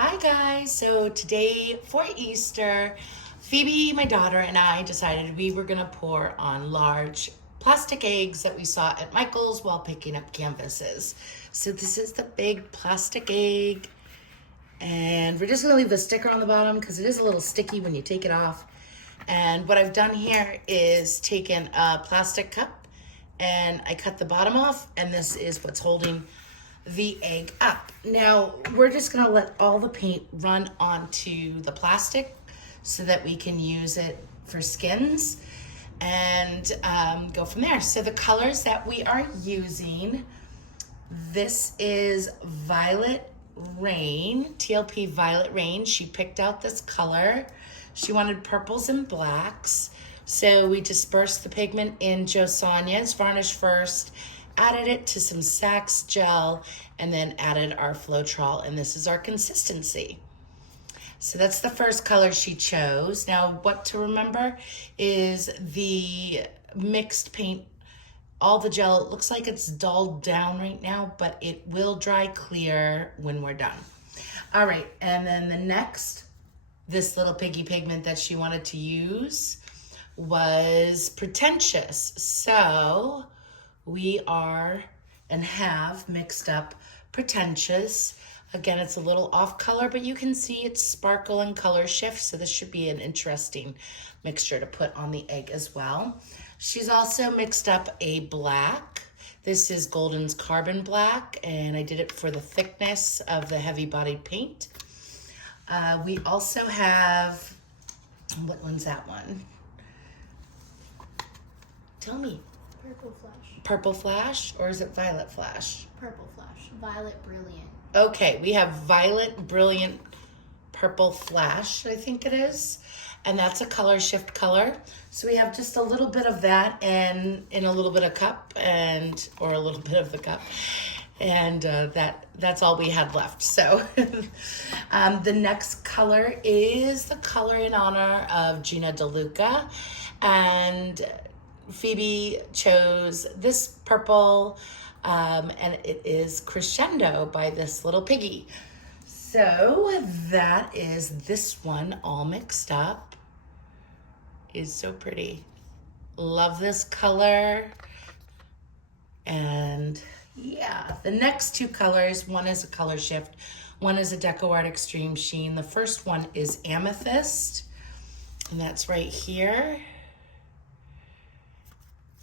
Hi guys, so today for Easter, Phoebe, my daughter, and I decided we were gonna pour on large plastic eggs that we saw at Michael's while picking up canvases. So this is the big plastic egg, and we're just gonna leave the sticker on the bottom because it is a little sticky when you take it off. And what I've done here is taken a plastic cup and I cut the bottom off, and this is what's holding the egg up. Now we're just gonna let all the paint run onto the plastic so that we can use it for skins and go from there. So the colors that we are using, this is Violet Rain, TLP Violet Rain. She picked out this color. She wanted purples and blacks. So we dispersed the pigment in Jo Sonja's varnish first, added it to some Sax gel, and then added our Floetrol, and this is our consistency. So that's the first color she chose. Now what to remember is the mixed paint, all the gel, it looks like it's dulled down right now, but it will dry clear when we're done. All right, and then the next, this little piggy pigment that she wanted to use was Pretentious. So we are and have mixed up Pretentious. Again, it's a little off color, but you can see its sparkle and color shift, so this should be an interesting mixture to put on the egg as well. She's also mixed up a black. This is Golden's Carbon Black, and I did it for the thickness of the heavy-bodied paint. We also have, what one's that one? Tell me. Purple Flash. Purple Flash, or is it Violet Flash? Purple Flash. Violet Brilliant. Okay, we have Violet Brilliant Purple Flash, I think it is. And that's a color shift color. So we have just a little bit of that and in a little bit of cup or a little bit of the cup. And that's all we had left. So the next color is the color in honor of Gina DeLuca. And Phoebe chose this purple, and it is Crescendo by This Little Piggy. So that is this one all mixed up. It's so pretty. Love this color. And yeah, the next two colors, one is a color shift, one is a Deco Art Extreme Sheen. The first one is Amethyst, and that's right here.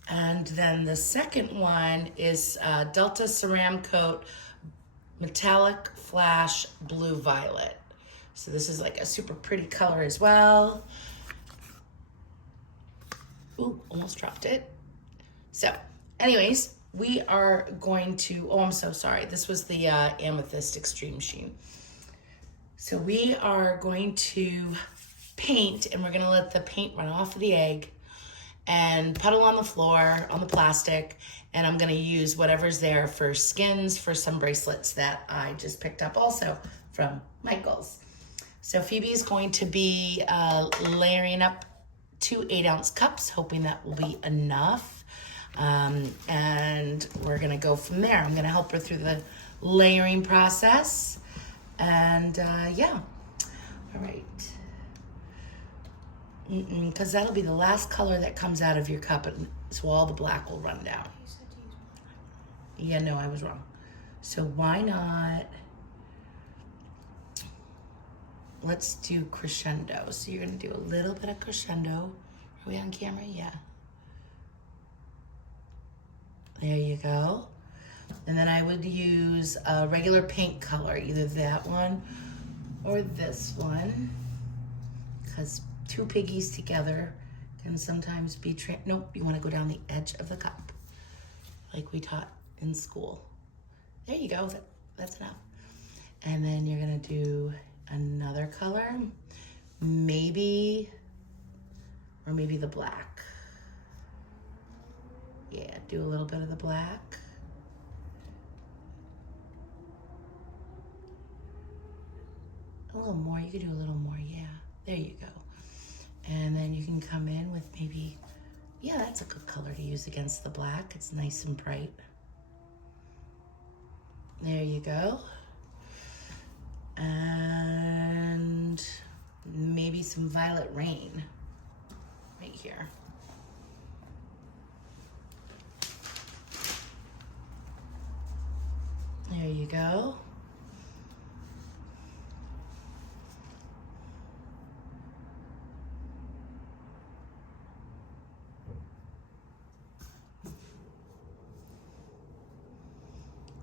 And then the second one is Delta Ceram Coat Metallic Flash Blue Violet. So this is like a super pretty color as well. Ooh, almost dropped it. So anyways, we are going to, oh, I'm so sorry. This was the Amethyst Extreme Sheen. So we are going to paint, and we're gonna let the paint run off of the egg and puddle on the floor, on the plastic, and I'm gonna use whatever's there for skins for some bracelets that I just picked up also from Michael's. So Phoebe's going to be layering up 2 8-ounce cups, hoping that will be enough. And we're gonna go from there. I'm gonna help her through the layering process. And yeah, all right. Because that'll be the last color that comes out of your cup, and so all the black will run down. You said to use black. Yeah, no, I was wrong. So why not, let's do Crescendo. So you're gonna do a little bit of Crescendo. Are we on camera? Yeah. There you go. And then I would use a regular paint color, either that one or this one, because 2 piggies together can sometimes be, nope, you want to go down the edge of the cup, like we taught in school. There you go, that's enough. And then you're gonna do another color, maybe the black. Yeah, do a little bit of the black. A little more, you could do a little more, yeah. There you go. And then you can come in with maybe, yeah, that's a good color to use against the black. It's nice and bright. There you go. And maybe some violet rain right here. There you go.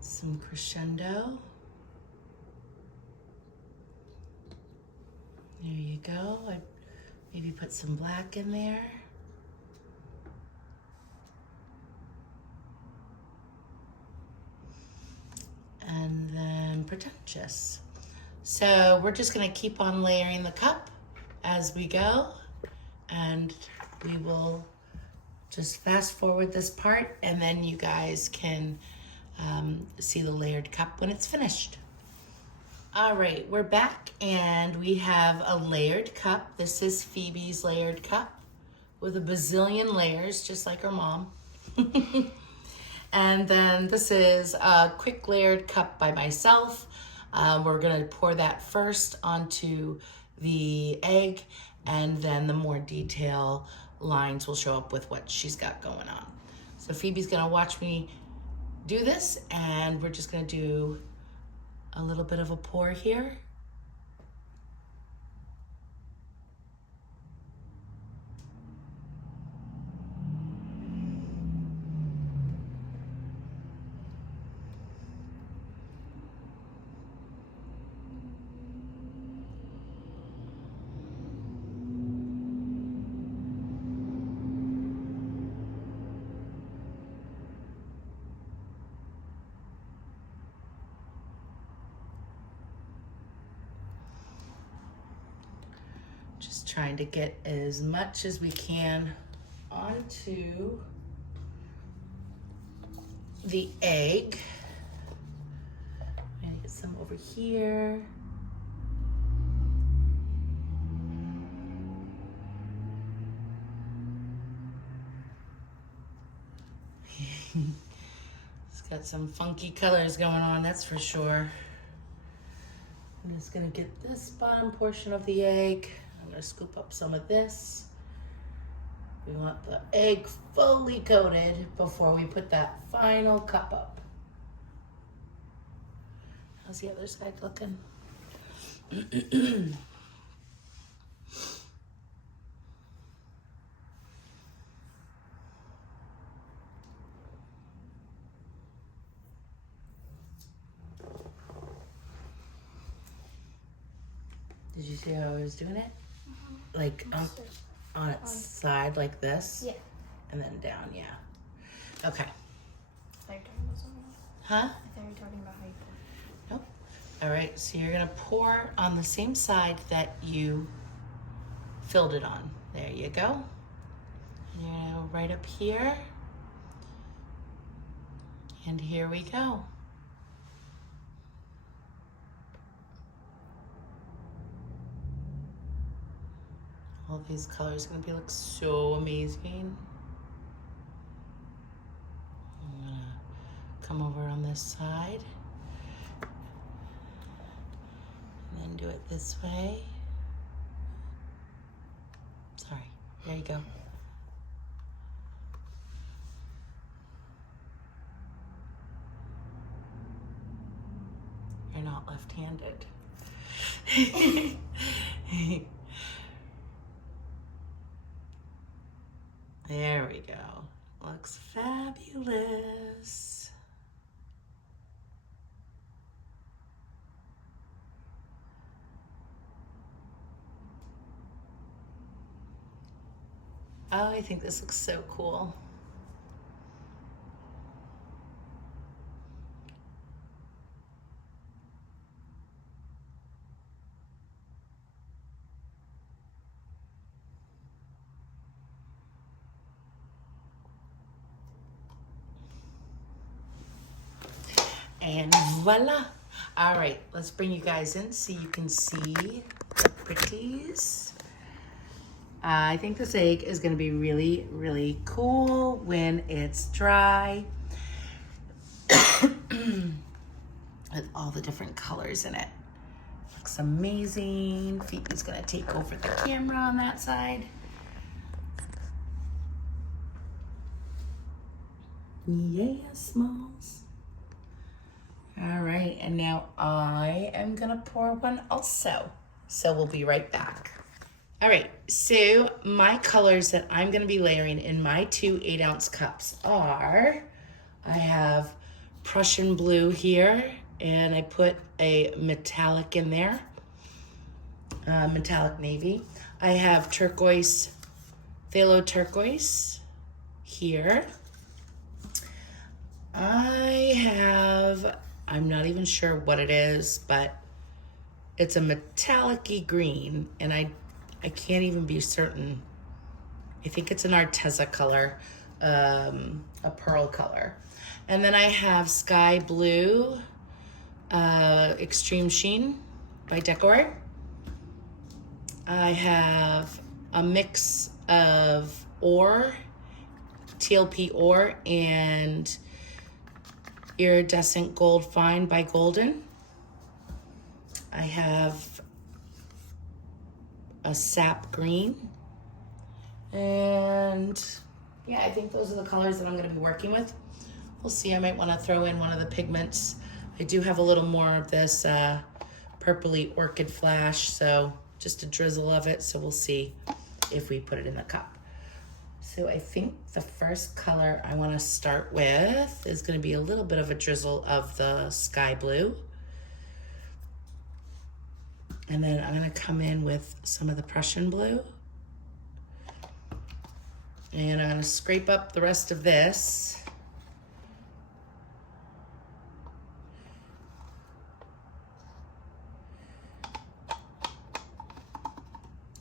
Some Crescendo. There you go. I maybe put some black in there. And then Pretentious. So we're just gonna keep on layering the cup as we go, and we will just fast forward this part, and then you guys can see the layered cup when it's finished. All right, we're back and we have a layered cup. This is Phoebe's layered cup with a bazillion layers, just like her mom. And then this is a quick layered cup by myself. We're gonna pour that first onto the egg, and then the more detail lines will show up with what she's got going on. So Phoebe's gonna watch me do this, and we're just gonna do a little bit of a pour here. Just trying to get as much as we can onto the egg. I'm gonna get some over here. It's got some funky colors going on, that's for sure. I'm just gonna get this bottom portion of the egg. I'm gonna scoop up some of this. We want the egg fully coated before we put that final cup up. How's the other side looking? Did you see how I was doing it? Like on its side like this? Yeah. And then down, yeah. Okay. I thought you were talking about something else. Huh? I thought you were talking about how you pour. Nope. All right, so you're gonna pour on the same side that you filled it on. There you go. And you're gonna go right up here. And here we go. All these colors are gonna look so amazing. I'm gonna come over on this side and then do it this way. Sorry, there you go. You're not left-handed. There we go. Looks fabulous. Oh, I think this looks so cool. And voila. All right, let's bring you guys in so you can see the pretties. I think this egg is gonna be really, really cool when it's dry. With all the different colors in it. Looks amazing. Phoebe's gonna take over the camera on that side. Yeah, Smalls. All right, and now I am gonna pour one also. So we'll be right back. All right, so my colors that I'm gonna be layering in my 2 8-ounce cups are, I have Prussian blue here, and I put a metallic in there, metallic navy. I have turquoise, phthalo turquoise here. I have, I'm not even sure what it is, but it's a metallic-y green, and I can't even be certain. I think it's an Arteza color, a pearl color. And then I have sky blue, extreme sheen by Decor. I have a mix of ore, TLP ore, and iridescent gold fine by Golden. I have a sap green, and yeah, I think those are the colors that I'm going to be working with. We'll see. I might want to throw in one of the pigments. I do have a little more of this purpley orchid flash, so just a drizzle of it. So we'll see if we put it in the cup. So I think the first color I want to start with is going to be a little bit of a drizzle of the sky blue. And then I'm going to come in with some of the Prussian blue. And I'm going to scrape up the rest of this.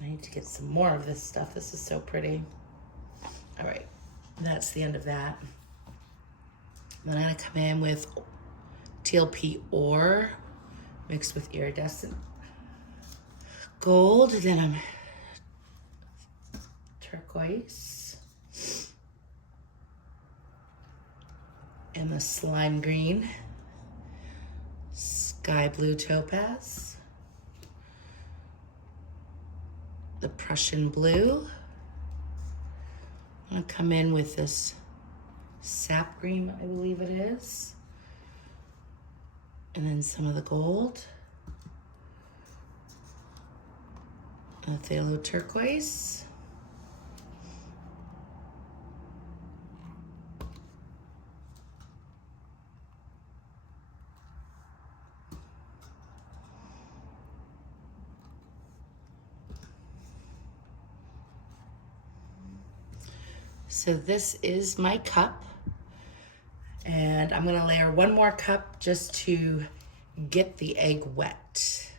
I need to get some more of this stuff. This is so pretty. All right, that's the end of that. Then I'm going to come in with TLP ore mixed with iridescent gold. Then I'm turquoise and the slime green, sky blue topaz, the Prussian blue. I'm gonna come in with this sap green, I believe it is, and then some of the gold, a phthalo turquoise, so this is my cup, and I'm gonna layer one more cup just to get the egg wet.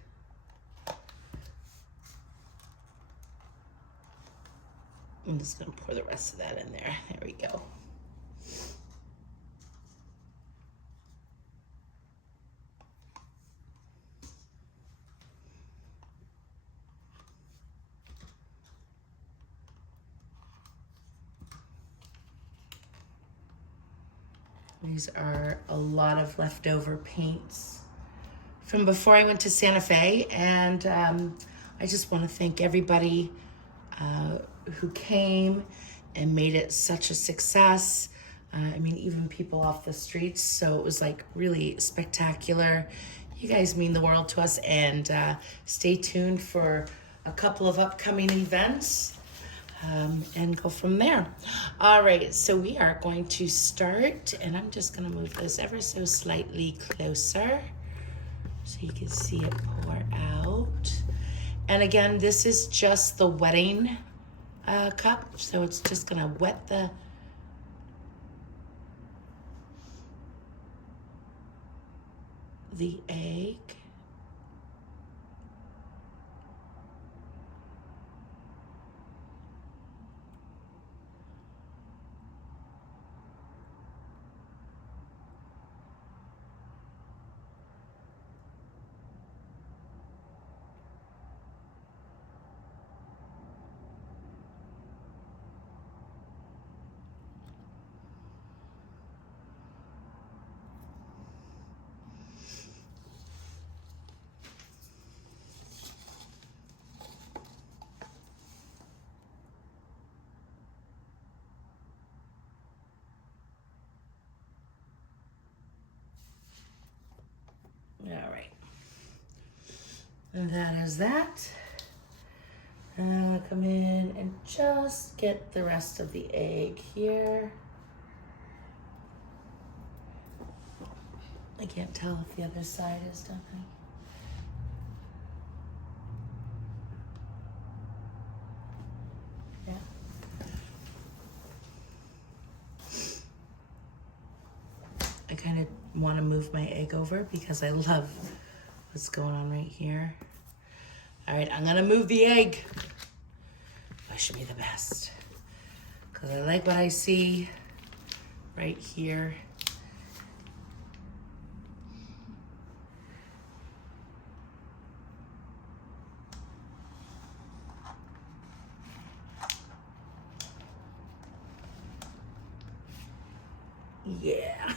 I'm just gonna pour the rest of that in there. There we go. These are a lot of leftover paints from before I went to Santa Fe, and I just want to thank everybody who came and made it such a success. I mean, even people off the streets, so it was like really spectacular. You guys mean the world to us, and stay tuned for a couple of upcoming events. And go from there. All right, so we are going to start, and I'm just gonna move this ever so slightly closer so you can see it pour out. And again, this is just the wetting cup, so it's just gonna wet the egg. All right. And that is that. And I'm gonna come in and just get the rest of the egg here. I can't tell if the other side is done. Yeah. I kind of want to move my egg over because I love what's going on right here. All right, I'm gonna move the egg. Wish me the best. Because I like what I see right here. Yeah.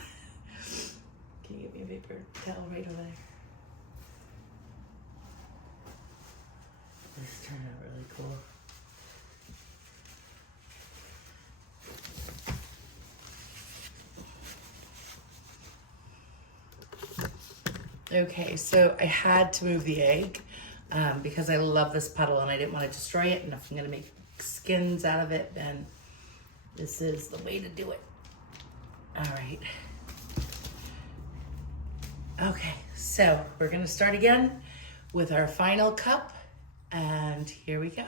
Can you get me a paper towel right over there? This turned out really cool. Okay, so I had to move the egg because I love this puddle and I didn't want to destroy it. And if I'm going to make skins out of it, then this is the way to do it. All right. Okay, so we're going to start again with our final cup. And here we go.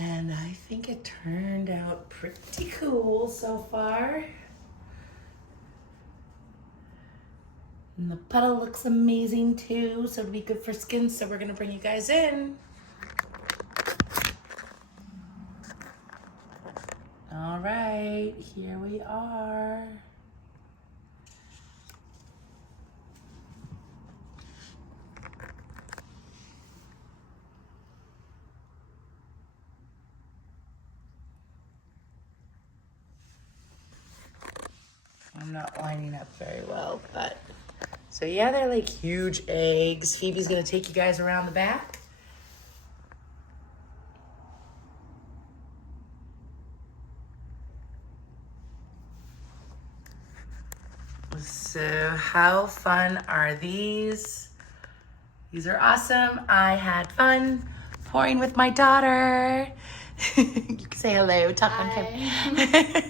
And I think it turned out pretty cool so far. And the puddle looks amazing too, so it'll be good for skin, so we're gonna bring you guys in. All right, here we are. I'm not lining up very well, but so yeah, they're like huge eggs. Phoebe's gonna take you guys around the back. So how fun are these? These are awesome. I had fun pouring with my daughter. You can say hello, talk on camera.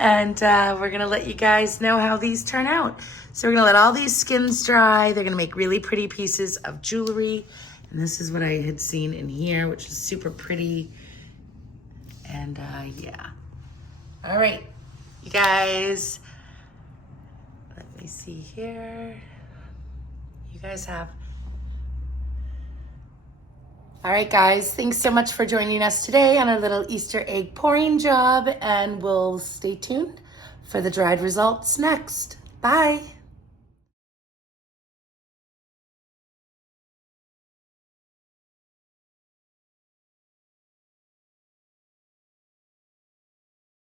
And we're gonna let you guys know how these turn out. So we're gonna let all these skins dry. They're gonna make really pretty pieces of jewelry. And this is what I had seen in here, which is super pretty. And yeah. All right, you guys. Let me see here. You guys have. All right, guys, thanks so much for joining us today on a little Easter egg pouring job, and we'll stay tuned for the dried results next. Bye.